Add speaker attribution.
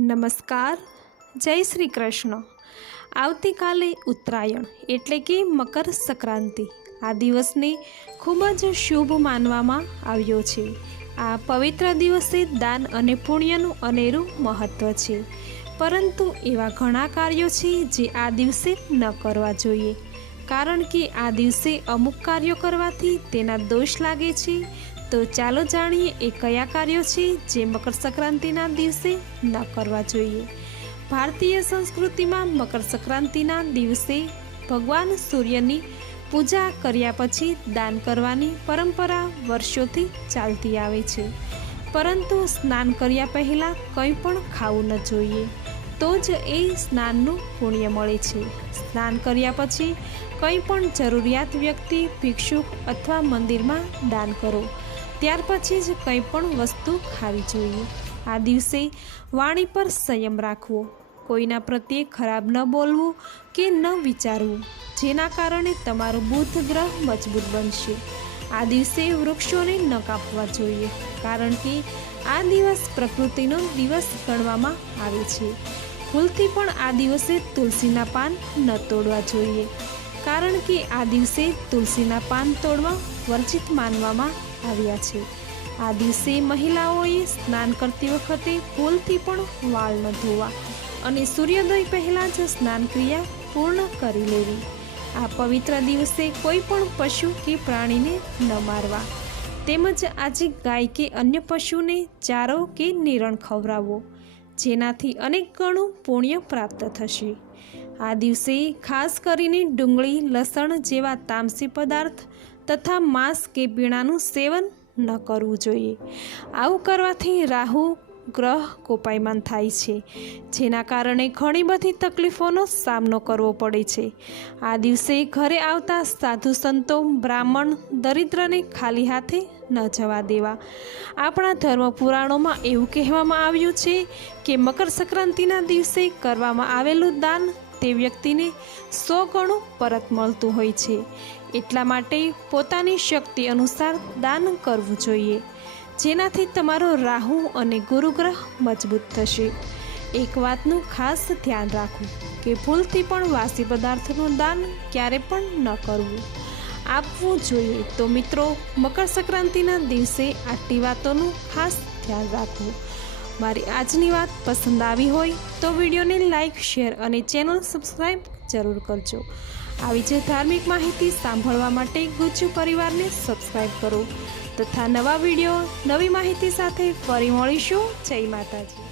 Speaker 1: નમસ્કાર. જય શ્રી કૃષ્ણ. આવતીકાલે ઉત્તરાયણ એટલે કે મકર સંક્રાંતિ. આ દિવસને ખૂબ જ શુભ માનવામાં આવ્યો છે. આ પવિત્ર દિવસે દાન અને પુણ્યનું અનેરું મહત્ત્વ છે. પરંતુ એવા ઘણા કાર્યો છે જે આ દિવસે ન કરવા જોઈએ. કારણ કે આ દિવસે અમુક કાર્યો કરવાથી તેના દોષ લાગે છે તો ચાલો જાણીએ એ કયા કાર્યો છે જે મકર સંક્રાંતિના દિવસે ન કરવા જોઈએ. ભારતીય સંસ્કૃતિમાં મકર સંક્રાંતિના દિવસે ભગવાન સૂર્યની પૂજા કર્યા પછી દાન કરવાની પરંપરા વર્ષોથી ચાલતી આવે છે. પરંતુ સ્નાન કર્યા પહેલાં કંઈ પણ ખાવું ન જોઈએ. તો જ એ સ્નાનનું પુણ્ય મળે છે. સ્નાન કર્યા પછી કંઈ પણ જરૂરિયાત વ્યક્તિ, ભિક્ષુક અથવા મંદિરમાં દાન કરો. ત્યાર પછી જ કંઈ પણ વસ્તુ ખાવી જોઈએ. આ દિવસે વાણી પર સંયમ રાખવો, કોઈના પ્રત્યે ખરાબ ન બોલવું કે ન વિચારવું, જેના કારણે તમારું બુધ ગ્રહ મજબૂત બનશે. આ દિવસે વૃક્ષોને ન કાપવા જોઈએ, કારણ કે આ દિવસ પ્રકૃતિનો દિવસ ગણવામાં આવે છે. ભૂલથી પણ આ દિવસે તુલસીના પાન ન તોડવા જોઈએ, કારણ કે આ દિવસે તુલસીના પાન તોડવા વર્જિત માનવામાં આવ્યા છે. આ દિવસે મહિલાઓએ સ્નાન કરતી વખતે ભૂલથી પણ વાળ ન ધોવા અને સૂર્યોદય પહેલાં જ સ્નાન ક્રિયા પૂર્ણ કરી લેવી. આ પવિત્ર દિવસે કોઈ પણ પશુ કે પ્રાણીને ન મારવા. તેમજ આજે ગાય કે અન્ય પશુને ચારો કે નિરણ ખવડાવવો. જેનાથી અનેક ગણું પુણ્ય પ્રાપ્ત થશે. આ દિવસે ખાસ કરીને ડુંગળી, લસણ જેવા તામસી પદાર્થ તથા માંસ કે પીણાનું સેવન ન કરવું જોઈએ. આવું કરવાથી રાહુ, ગ્રહ કોપાયમાન થાય છે, જેના કારણે ઘણી બધી તકલીફોનો સામનો કરવો પડે છે. આ દિવસે ઘરે આવતા સાધુ સંતો બ્રાહ્મણ દરિદ્રને ખાલી હાથે ન જવા દેવા. આપણા ધર્મ પુરાણોમાં એવું કહેવામાં આવ્યું છે કે મકર સંક્રાંતિના દિવસે કરવામાં આવેલું દાન તે વ્યક્તિને સો ગણું પરત મળતું હોય છે. એટલા માટે પોતાની શક્તિ અનુસાર દાન કરવું જોઈએ. જેનાથી તમારો રાહુ અને ગુરુગ્રહ મજબૂત થશે. એક વાતનું ખાસ ધ્યાન રાખવું કે ભૂલથી પણ વાસી પદાર્થનું દાન ક્યારે પણ ન કરવું. આપવું જોઈએ તો મિત્રો મકર સંક્રાંતિના દિવસે આટલી વાતોનું ખાસ ધ્યાન રાખવું. મારી આજની વાત પસંદ આવી હોય તો વિડીયોને લાઇક શેર અને ચેનલ સબસ્ક્રાઈબ જરૂર કરજો. આવી જ ધાર્મિક માહિતી સાંભળવા માટે ગુજ્જુ પરિવારને સબસ્ક્રાઈબ કરો. તથા નવા વીડિયો, નવી માહિતી સાથે ફરી મળીશું. જય માતાજી.